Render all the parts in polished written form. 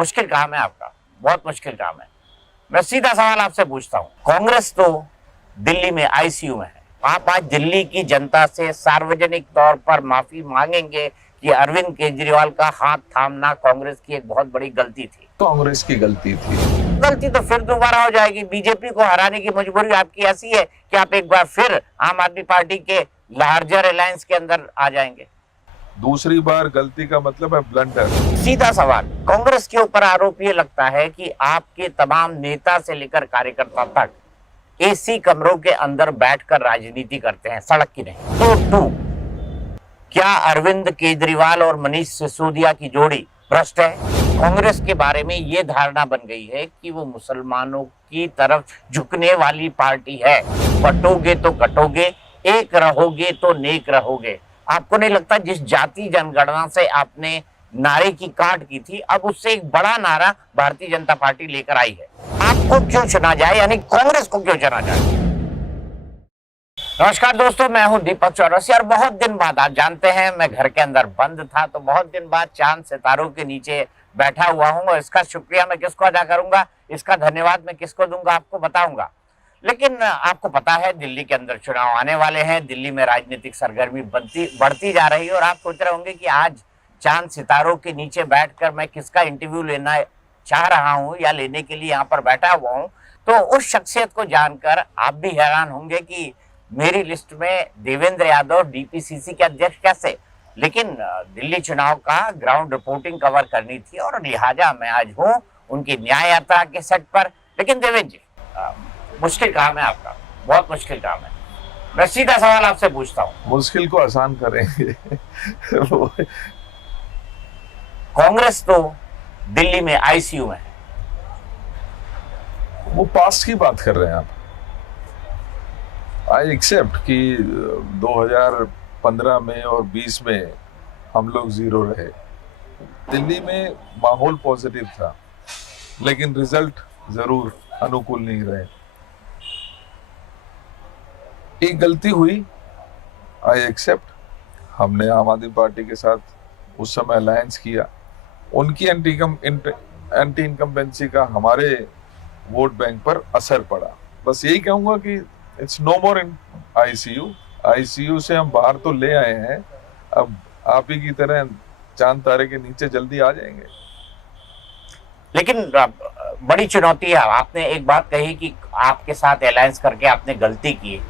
मुश्किल काम है आपका, बहुत मुश्किल काम है। मैं सीधा सवाल आपसे पूछता हूँ, कांग्रेस तो दिल्ली में आईसीयू में है, आप आज दिल्ली की जनता से सार्वजनिक तौर पर माफी मांगेंगे कि अरविंद केजरीवाल का हाथ थामना कांग्रेस की एक बहुत बड़ी गलती थी? कांग्रेस की गलती थी। गलती तो फिर दोबारा हो जाएगी। बीजेपी को हराने की मजबूरी आपकी ऐसी है कि आप एक बार फिर आम आदमी पार्टी के लार्जर अलायंस के अंदर आ जाएंगे। दूसरी बार गलती का मतलब है ब्लंडर। सीधा सवाल, कांग्रेस के ऊपर आरोप ये लगता है कि आपके तमाम नेता से लेकर कार्यकर्ता तक एसी कमरों के अंदर बैठकर राजनीति करते हैं, सड़क की नहीं। तो क्या अरविंद केजरीवाल और मनीष सिसोदिया की जोड़ी भ्रष्ट है? कांग्रेस के बारे में ये धारणा बन गई है कि वो मुसलमानों की तरफ झुकने वाली पार्टी है। बटोगे तो कटोगे, एक रहोगे तो नेक रहोगे। आपको नहीं लगता जिस जाति जनगणना से आपने नारे की काट की थी, अब उससे एक बड़ा नारा भारतीय जनता पार्टी लेकर आई है? आपको क्यों चुना जाए, यानी कांग्रेस को क्यों चुना जाए? नमस्कार दोस्तों, मैं हूं दीपक चौरसिया और बहुत दिन बाद, आप जानते हैं मैं घर के अंदर बंद था, तो बहुत दिन बाद चांद सितारों के नीचे बैठा हुआ हूं और इसका शुक्रिया मैं किसको अदा करूंगा, इसका धन्यवाद मैं किसको दूंगा, आपको बताऊंगा। लेकिन आपको पता है दिल्ली के अंदर चुनाव आने वाले हैं, दिल्ली में राजनीतिक सरगर्मी बढ़ती जा रही है और आप सोच रहे होंगे कि आज चांद सितारों के नीचे बैठकर मैं किसका इंटरव्यू लेना चाह रहा हूं या लेने के लिए यहाँ पर बैठा हुआ हूं। तो उस शख्सियत को जानकर आप भी हैरान होंगे कि मेरी लिस्ट में देवेंद्र यादव डीपीसीसी के अध्यक्ष कैसे। लेकिन दिल्ली चुनाव का ग्राउंड रिपोर्टिंग कवर करनी थी और लिहाजा मैं आज हूँ उनकी न्याय यात्रा के सेट पर। लेकिन देवेंद्र जी, मुश्किल काम है आपका, बहुत मुश्किल काम है। मैं सीधा सवाल आपसे पूछता हूँ, मुश्किल को आसान करेंगे। कांग्रेस तो दिल्ली में आईसीयू में है। वो पास्ट की बात कर रहे हैं आप। आई एक्सेप्ट कि 2015 में और 20 में हम लोग जीरो रहे। दिल्ली में माहौल पॉजिटिव था, लेकिन रिजल्ट जरूर अनुकूल नहीं रहे। एक गलती हुई, आई एक्सेप्ट। हमने आम आदमी पार्टी के साथ उस समय अलायंस किया, उनकी एंटी इनकम्बेंसी का हमारे वोट बैंक पर असर पड़ा। बस यही कहूंगा कि it's no more in ICU से हम बाहर तो ले आए हैं, अब आप ही की तरह चांद तारे के नीचे जल्दी आ जाएंगे। लेकिन बड़ी चुनौती है। आपने एक बात कही कि आपके साथ अलायंस करके आपने गलती की।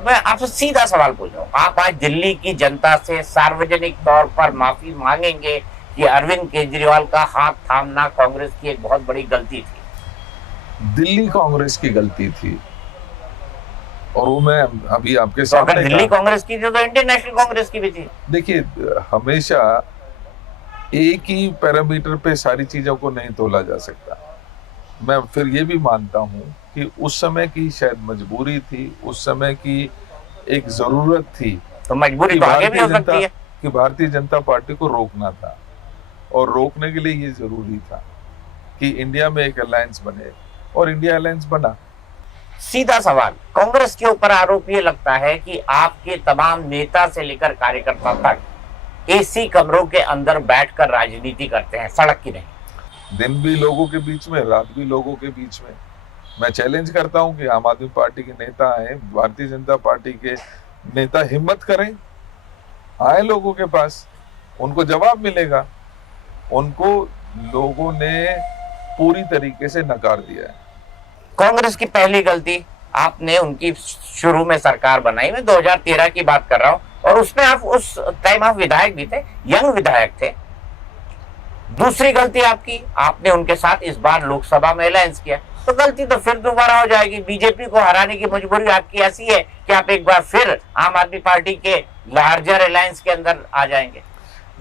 मैं आपसे सीधा सवाल पूछ रहा हूँ, आप आज दिल्ली की जनता से सार्वजनिक तौर पर माफी मांगेंगे कि अरविंद केजरीवाल का हाथ थामना कांग्रेस की एक बहुत बड़ी गलती थी? दिल्ली कांग्रेस की गलती थी और वो मैं अभी आपके तो सामने अगर दिल्ली कांग्रेस की थी तो इंडियन नेशनल कांग्रेस की भी थी। देखिए, हमेशा एक ही पैरामीटर पे सारी चीजों को नहीं तोला जा सकता। मैं फिर ये भी मानता हूँ कि उस समय की शायद मजबूरी थी, उस समय की एक जरूरत थी। तो मजबूरी तो आगे भी हो सकती है कि भारतीय जनता पार्टी को रोकना था और रोकने के लिए ये जरूरी था कि इंडिया में एक अलायंस बने और इंडिया अलायंस बना। सीधा सवाल, कांग्रेस के ऊपर आरोप ये लगता है कि आपके तमाम नेता से लेकर कार्यकर्ता तक एसी कमरों के अंदर बैठकर राजनीति करते हैं, सड़क की नहीं। दिन भी लोगों के बीच में, रात भी लोगों के बीच में। मैं चैलेंज करता हूं कि आम आदमी पार्टी के नेता आए, भारतीय जनता पार्टी के नेता हिम्मत करें, आए लोगों के पास, उनको जवाब मिलेगा। उनको लोगों ने पूरी तरीके से नकार दिया है। कांग्रेस की पहली गलती, आपने उनकी शुरू में सरकार बनाई, मैं 2013 की बात कर रहा हूं, और उसमें आप उस टाइम आप विधायक भी थे, यंग विधायक थे। दूसरी गलती आपकी, आपने उनके साथ इस बार लोकसभा में अलायंस किया। तो गलती तो फिर दोबारा हो जाएगी। बीजेपी को हराने की मजबूरी आपकी ऐसी है कि आप एक बार फिर आम आदमी पार्टी के लार्जर अलायंस के अंदर आ जाएंगे।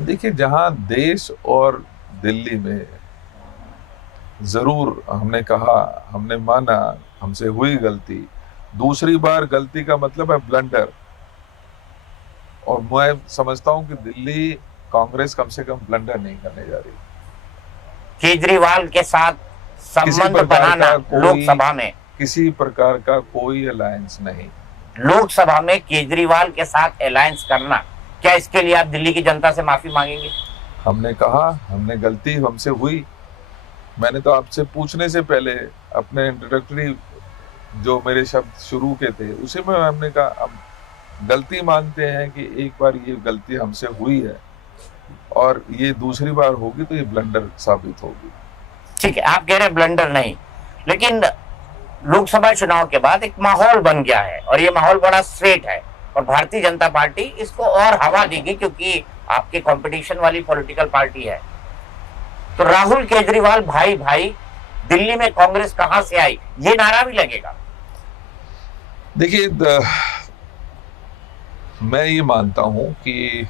देखिए, जहां देश और दिल्ली में जरूर हमने कहा, हमने माना हमसे हुई गलती, दूसरी बार गलती का मतलब है ब्लंडर। और मैं समझता हूं कि दिल्ली कांग्रेस कम से कम ब्लंडर नहीं करने जा रही। केजरीवाल के साथ संबंध बनाना लोकसभा में, किसी प्रकार का कोई अलायंस नहीं। लोकसभा में केजरीवाल के साथ अलायंस करना, क्या इसके लिए आप दिल्ली की जनता से माफी मांगेंगे? हमने कहा, हमने गलती हमसे हुई, मैंने तो आपसे पूछने से पहले अपने इंट्रोडक्टरी जो मेरे शब्द शुरू के थे उसी में हमने कहा हम गलती मानते हैं कि एक बार ये गलती हमसे हुई है और ये दूसरी बार होगी तो ये ब्लंडर साबित होगी। ठीक है, आप कह रहे हैं ब्लंडर नहीं, लेकिन लोकसभा चुनाव के बाद एक माहौल बन गया है और ये माहौल बड़ा स्ट्रेट है और भारतीय जनता पार्टी इसको और हवा देगी क्योंकि आपकी कंपटीशन वाली पॉलिटिकल पार्टी है। तो राहुल केजरीवाल भाई भाई, दिल्ली में कांग्रेस कहां से आई, ये नारा भी लगेगा। देखिए, मैं ये मानता हूं कि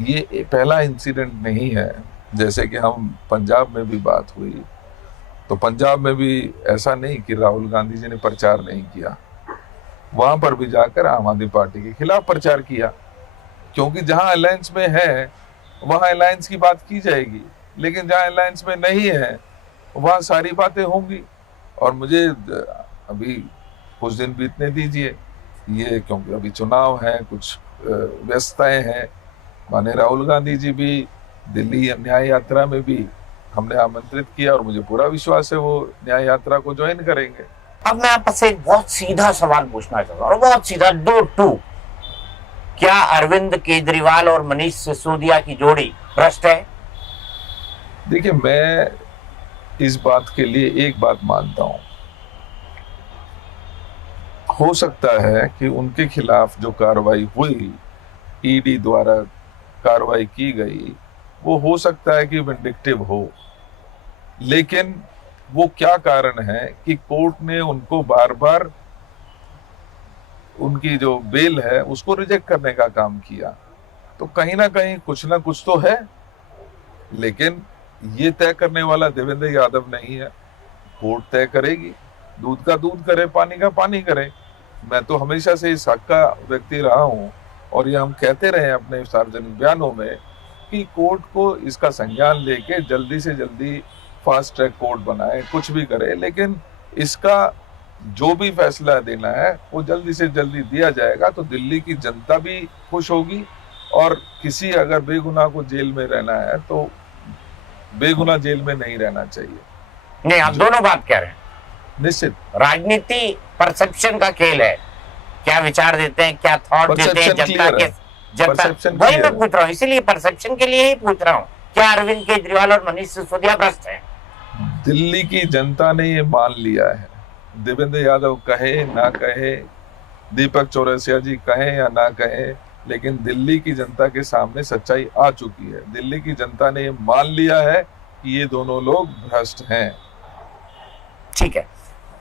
ये पहला इंसिडेंट नहीं है। जैसे कि हम पंजाब में भी बात हुई तो पंजाब में भी ऐसा नहीं कि राहुल गांधी जी ने प्रचार नहीं किया, वहां पर भी जाकर आम आदमी पार्टी के खिलाफ प्रचार किया, क्योंकि जहां अलायंस में है वहां अलायंस की बात की जाएगी, लेकिन जहां अलायंस में नहीं है वहां सारी बातें होंगी। और मुझे अभी कुछ दिन बीतने दीजिए, ये क्योंकि अभी चुनाव है, कुछ व्यस्तताएं हैं। माने राहुल गांधी जी भी दिल्ली न्याय यात्रा में भी हमने आमंत्रित किया और मुझे पूरा विश्वास है वो न्याय यात्रा को ज्वाइन करेंगे। अब मैं आपसे एक बहुत सीधा सवाल पूछना चाहता हूँ, और बहुत सीधा, 2-2, क्या अरविंद केजरीवाल और मनीष सिसोदिया की जोड़ी भ्रष्ट है? देखिए, मैं इस बात के लिए एक बात मानता हूं, हो सकता है कि उनके खिलाफ जो कार्रवाई हुई, ईडी द्वारा कार्रवाई की गई, वो हो सकता है कि विंडिक्टिव हो, लेकिन वो क्या कारण है कि कोर्ट ने उनको बार बार उनकी जो बेल है उसको रिजेक्ट करने का काम किया। तो कहीं ना कहीं कुछ ना कुछ तो है, लेकिन ये तय करने वाला देवेंद्र यादव नहीं है, कोर्ट तय करेगी। दूध का दूध करे, पानी का पानी करे। मैं तो हमेशा से इस हक का व्यक्ति रहा हूं और ये हम कहते रहे अपने सार्वजनिक बयानों में कि कोर्ट को इसका संज्ञान लेके जल्दी से जल्दी फास्ट ट्रैक कोर्ट बनाए, कुछ भी करे, लेकिन इसका जो भी फैसला देना है वो जल्दी से जल्दी दिया जाएगा तो दिल्ली की जनता भी खुश होगी। और किसी अगर बेगुनाह को जेल में रहना है तो बेगुनाह जेल में नहीं रहना चाहिए। नहीं, आप दोनों बात कह रहे हैं। निश्चित राजनीति परसेप्शन का खेल है, क्या विचार देते हैं, क्या थॉट देते हैं जनता के, वही मैं पूछ रहा हूँ, इसीलिए परसेप्शन के लिए ही पूछ रहा हूँ, क्या अरविंद केजरीवाल और मनीष सिसोदिया भ्रष्ट हैं? दिल्ली की जनता ने ये मान लिया है, देवेंद्र यादव कहे ना कहे, दीपक चौरसिया जी कहे या ना कहे, लेकिन दिल्ली की जनता के सामने सच्चाई आ चुकी है। दिल्ली की जनता ने ये मान लिया है कि ये दोनों लोग भ्रष्ट हैं। ठीक है,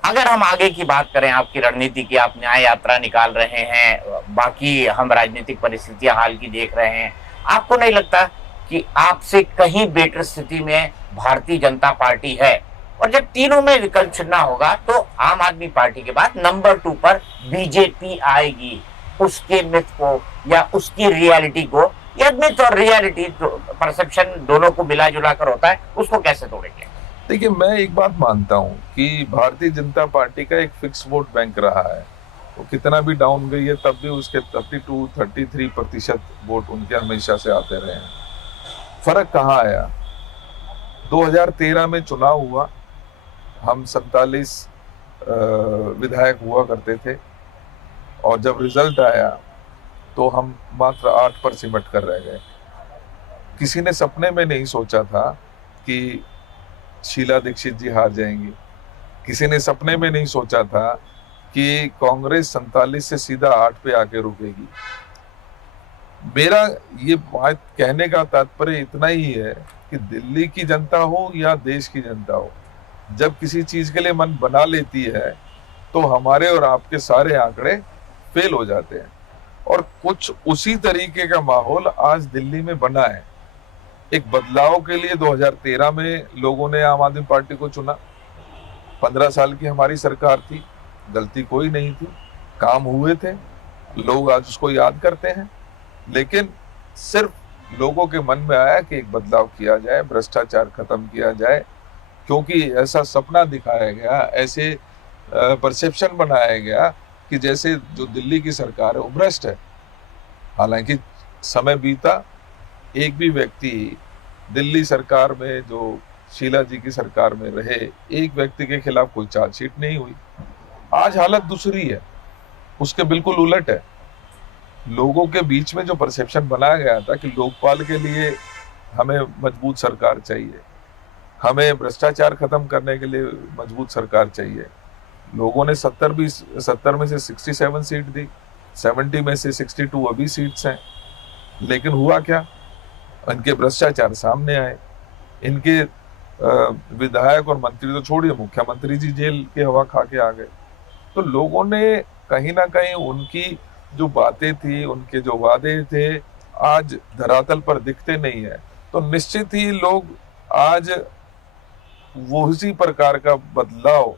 अगर हम आगे की बात करें, आपकी रणनीति की, आप न्याय यात्रा निकाल रहे हैं, बाकी हम राजनीतिक परिस्थितियां हाल की देख रहे हैं, आपको नहीं लगता कि आपसे कहीं बेटर स्थिति में भारतीय जनता पार्टी है? और जब तीनों में विकल्प चुनना होगा तो आम आदमी पार्टी के बाद नंबर 2 पर बीजेपी आएगी। उसके मिथ को या उसकी रियलिटी को, या मिथ और रियलिटी परसेप्शन दोनों को मिला जुला कर होता है, उसको कैसे तोड़ेंगे? देखिए, मैं एक बात मानता हूं कि भारतीय जनता पार्टी का एक फिक्स वोट बैंक रहा है, तो कितना भी डाउन गई है तब भी उसके 32-33% वोट उनके हमेशा से आते रहे हैं। फर्क कहाँ आया? 2013 में चुनाव हुआ, हम 47 विधायक हुआ करते थे और जब रिजल्ट आया तो हम मात्र 8 पर सिमट कर रह गए। किसी ने सपने में नहीं सोचा था कि शीला दीक्षित जी हार जाएंगी। किसी ने सपने में नहीं सोचा था कि कांग्रेस 47 से सीधा 8 पे आके रुकेगी। मेरा ये बात कहने का तात्पर्य इतना ही है कि दिल्ली की जनता हो या देश की जनता हो, जब किसी चीज के लिए मन बना लेती है तो हमारे और आपके सारे आंकड़े फेल हो जाते हैं। और कुछ उसी तरीके का माहौल आज दिल्ली में बना है। एक बदलाव के लिए 2013 में लोगों ने आम आदमी पार्टी को चुना। 15 साल की हमारी सरकार थी, गलती कोई नहीं थी, काम हुए थे, लोग आज उसको याद करते हैं। लेकिन सिर्फ लोगों के मन में आया कि एक बदलाव किया जाए, भ्रष्टाचार खत्म किया जाए, क्योंकि ऐसा सपना दिखाया गया, ऐसे परसेप्शन बनाया गया कि जैसे जो दिल्ली की सरकार है वो भ्रष्ट है। हालांकि समय बीता, एक भी व्यक्ति दिल्ली सरकार में जो शीला जी की सरकार में रहे, एक व्यक्ति के खिलाफ कोई चार्जशीट नहीं हुई। आज हालत दूसरी है, उसके बिल्कुल उलट है। लोगों के बीच में जो परसेप्शन बनाया गया था कि लोकपाल के लिए हमें मजबूत सरकार चाहिए, हमें भ्रष्टाचार खत्म करने के लिए मजबूत सरकार चाहिए, लोगों ने 70 में से 67 सीट दी, 70 में से 62 अभी सीट्स हैं। लेकिन हुआ क्या, इनके भ्रष्टाचार सामने आए। इनके विधायक और मंत्री तो छोड़िए, मुख्यमंत्री जी जेल के हवा खा के आ गए। तो लोगों ने कहीं ना कहीं उनकी जो बातें थी, उनके जो वादे थे, आज धरातल पर दिखते नहीं है। तो निश्चित ही लोग आज वो उसी प्रकार का बदलाव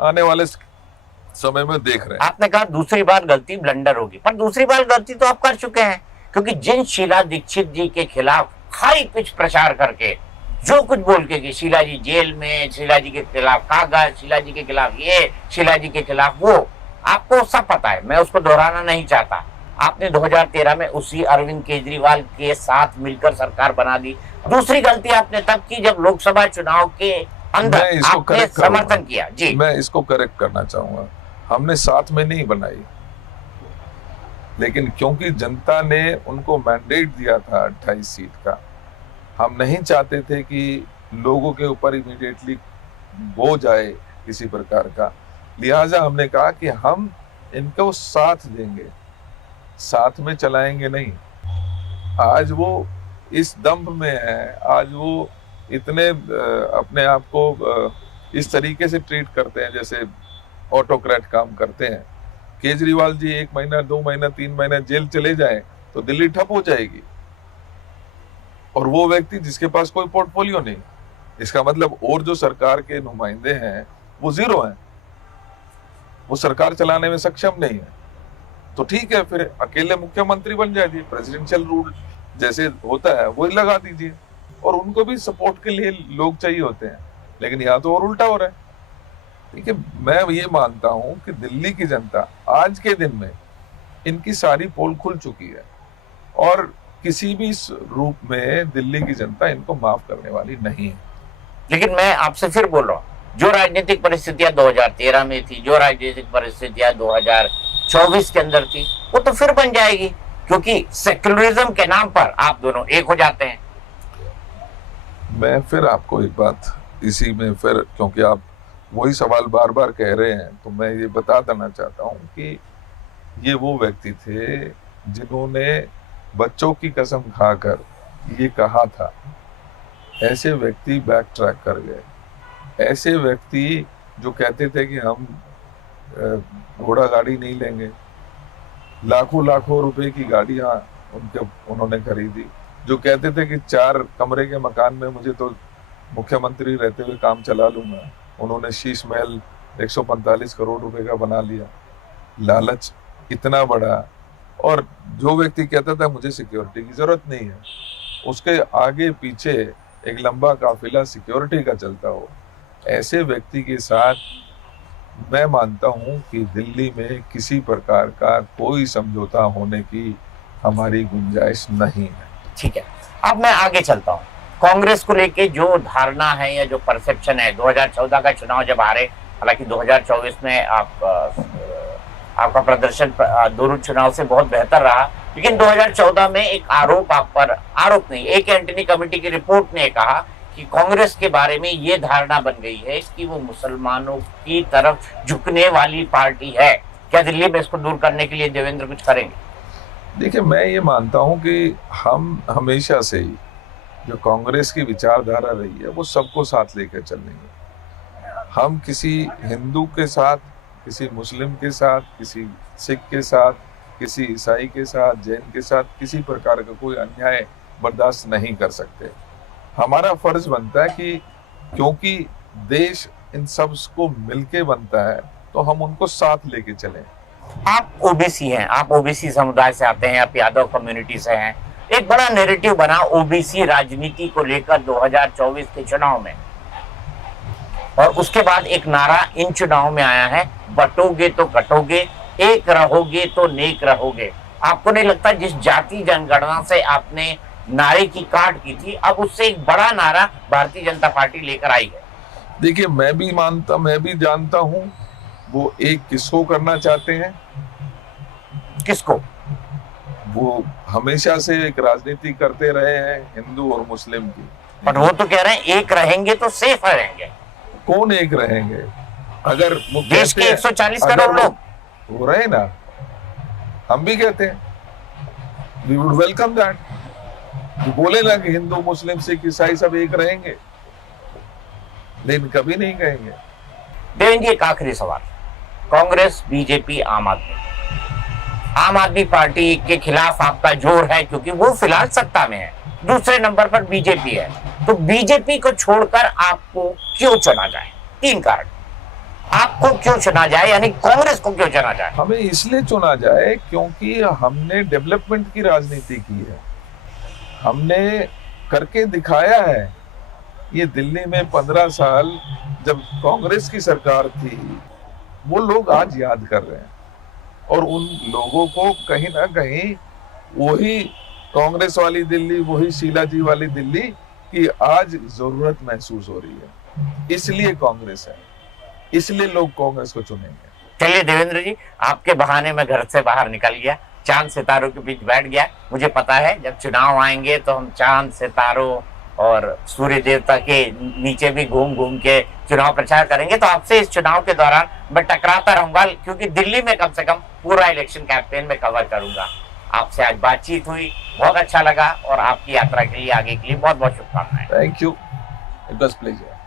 आने वाले समय में देख रहे हैं। आपने कहा दूसरी बार गलती ब्लंडर होगी, पर दूसरी बार गलती तो आप कर चुके हैं, क्योंकि जिन शीला दीक्षित जी के खिलाफ हाई पिच प्रचार करके जो कुछ बोल के कि शीला जी जेल में, शीला जी के खिलाफ कागज, शीला जी के खिलाफ ये, शीला जी के खिलाफ वो, आपको सब पता है, मैं उसको दोहराना नहीं चाहता। आपने 2013 में उसी अरविंद केजरीवाल के साथ मिलकर सरकार बना दी। दूसरी गलती आपने तब की जब लोकसभा चुनाव के अंदर आपने समर्थन किया। जी, मैं इसको करेक्ट करना चाहूंगा। हमने साथ में नहीं बनाई, लेकिन क्योंकि जनता ने उनको मैंडेट दिया था 28 सीट का, हम नहीं चाहते थे कि लोगों के ऊपर इमीडिएटली बोझ आए किसी प्रकार का। लिहाजा हमने कहा कि हम इनको साथ देंगे, साथ में चलाएंगे नहीं। आज वो इस दंभ में है, आज वो इतने अपने आप को इस तरीके से ट्रीट करते हैं जैसे ऑटोक्रेट काम करते हैं। केजरीवाल जी 1 महीना, 2 महीना, 3 महीना जेल चले जाएं तो दिल्ली ठप हो जाएगी, और वो व्यक्ति जिसके पास कोई पोर्टफोलियो नहीं, इसका मतलब और जो सरकार के नुमाइंदे हैं वो जीरो हैं, वो सरकार चलाने में सक्षम नहीं है। तो ठीक है, फिर अकेले मुख्यमंत्री बन जाइए, प्रेसिडेंशियल रूल जैसे होता है वही लगा दीजिए, और उनको भी सपोर्ट के लिए लोग चाहिए होते हैं। लेकिन यहाँ तो और उल्टा हो रहा है। ठीक है, मैं ये मानता हूं कि दिल्ली की जनता आज के दिन में इनकी सारी पोल खुल चुकी है, और किसी भी रूप में दिल्ली की जनता इनको माफ करने वाली नहीं है। लेकिन मैं आपसे फिर बोल रहा हूँ, जो राजनीतिक परिस्थितियां 2013 में थी, जो राजनीतिक परिस्थितियां 2024 के अंदर थी, वो तो फिर बन जाएगी, क्योंकि सेक्युलरिज्म के नाम पर आप दोनों एक हो जाते हैं। मैं फिर आपको एक बात इसी में फिर, क्योंकि आप वही सवाल बार बार कह रहे हैं, तो मैं ये बता देना चाहता हूँ कि ये वो व्यक्ति थे जिन्होंने बच्चों की कसम खाकर ये कहा था। ऐसे व्यक्ति बैक ट्रैक कर गए। ऐसे व्यक्ति जो कहते थे कि हम घोड़ा गाड़ी नहीं लेंगे, लाखों लाखों रुपए की गाड़ियां उन्होंने खरीदी, जो कहते थे कि 4 कमरे के मकान में मुझे तो मुख्यमंत्री रहते हुए काम चला लूंगा, उन्होंने शीश महल 145 करोड़ रुपए का बना लिया। लालच इतना बड़ा, और जो व्यक्ति कहता था मुझे सिक्योरिटी की जरूरत नहीं है, उसके आगे पीछे एक लंबा काफिला सिक्योरिटी का चलता हो, ऐसे व्यक्ति के साथ मैं मानता हूं कि दिल्ली में किसी प्रकार का कोई समझौता होने की हमारी गुंजाइश नहीं है। ठीक है, अब मैं आगे चलता हूं। कांग्रेस को लेके जो धारणा है या जो परसेप्शन है, 2014 का चुनाव जब हारे, हालांकि 2024 में आपका प्रदर्शन दोनों चुनाव से बहुत बेहतर रहा, लेकिन 2014 में एक आरोप आप पर, आरोप नहीं, एक एंटनी कमेटी की रिपोर्ट ने कहा कि कांग्रेस के बारे में ये धारणा बन गई है कि वो मुसलमानों की तरफ झुकने वाली पार्टी है। क्या दिल्ली में इसको दूर करने के लिए देवेंद्र कुछ करेंगे? देखिए, मैं ये मानता हूं कि हम हमेशा से ही जो कांग्रेस की विचारधारा रही है वो सबको साथ लेकर चलनी है। हम किसी हिंदू के साथ, किसी मुस्लिम के साथ, किसी सिख के साथ, किसी ईसाई के साथ, जैन के साथ किसी प्रकार का कोई अन्याय बर्दाश्त नहीं कर सकते। हमारा फर्ज बनता है कि क्योंकि देश इन सब को मिलके बनता है तो हम उनको साथ लेके चलें। आप ओबीसी हैं, आप ओबीसी समुदाय से आते हैं, आप यादव कम्युनिटी से हैं। एक बड़ा नैरेटिव बना ओबीसी राजनीति को लेकर 2024 के चुनाव में, और उसके बाद एक नारा इन चुनाव में आया है, बटोगे तो कटोगे, एक रहोगे तो नेक रहोगे। आपको नहीं लगता जिस जाति जनगणना से आपने नारे की काट की थी, अब उससे एक बड़ा नारा भारतीय जनता पार्टी लेकर आई है। देखिए, मैं भी जानता हूं वो एक किसको करना चाहते हैं। किसको? वो हमेशा से एक राजनीति करते रहे हैं हिंदू और मुस्लिम की। पर वो तो कह रहे हैं एक रहेंगे तो सेफ रहेंगे। कौन एक रहेंगे? अगर वो देश के कहते हैं- 140 अगर करोड़ लोग हो रहे ना, हम भी कहते हैं वी वुड वेलकम दैट। बोले ना कि हिंदू मुस्लिम सिख ईसाई सब एक रहेंगे, लेकिन कभी नहीं कहेंगे। देवेंद्र जी, एक आखिरी सवाल। कांग्रेस, बीजेपी, आम आदमी पार्टी के खिलाफ आपका जोर है क्योंकि वो फिलहाल सत्ता में है, दूसरे नंबर पर बीजेपी है, तो बीजेपी को छोड़कर आपको क्यों चुना जाए? 3 कारण। आपको क्यों चुना जाए, यानी कांग्रेस को क्यों चुना जाए? हमें इसलिए चुना जाए क्योंकि हमने डेवलपमेंट की राजनीति की है, हमने करके दिखाया है। ये दिल्ली में 15 साल जब कांग्रेस की सरकार थी, वो लोग आज याद कर रहे हैं, और उन लोगों को कहीं ना कहीं वही कांग्रेस वाली दिल्ली, वही शीला जी वाली दिल्ली की आज जरूरत महसूस हो रही है। इसलिए कांग्रेस है, इसलिए लोग कांग्रेस को चुनेंगे। चलिए देवेंद्र जी, आपके बहाने में घर से बाहर निकल गया, चांद सितारों के बीच बैठ गया। मुझे पता है जब चुनाव आएंगे तो हम चांद सितारों और सूर्य देवता के नीचे भी घूम घूम के चुनाव प्रचार करेंगे, तो आपसे इस चुनाव के दौरान मैं टकराता रहूंगा, क्योंकि दिल्ली में कम से कम पूरा इलेक्शन कैंपेन में कवर करूंगा। आपसे आज बातचीत हुई, बहुत अच्छा लगा, और आपकी यात्रा के लिए, आगे के लिए बहुत बहुत शुभकामनाएं। Thank you, it was pleasure.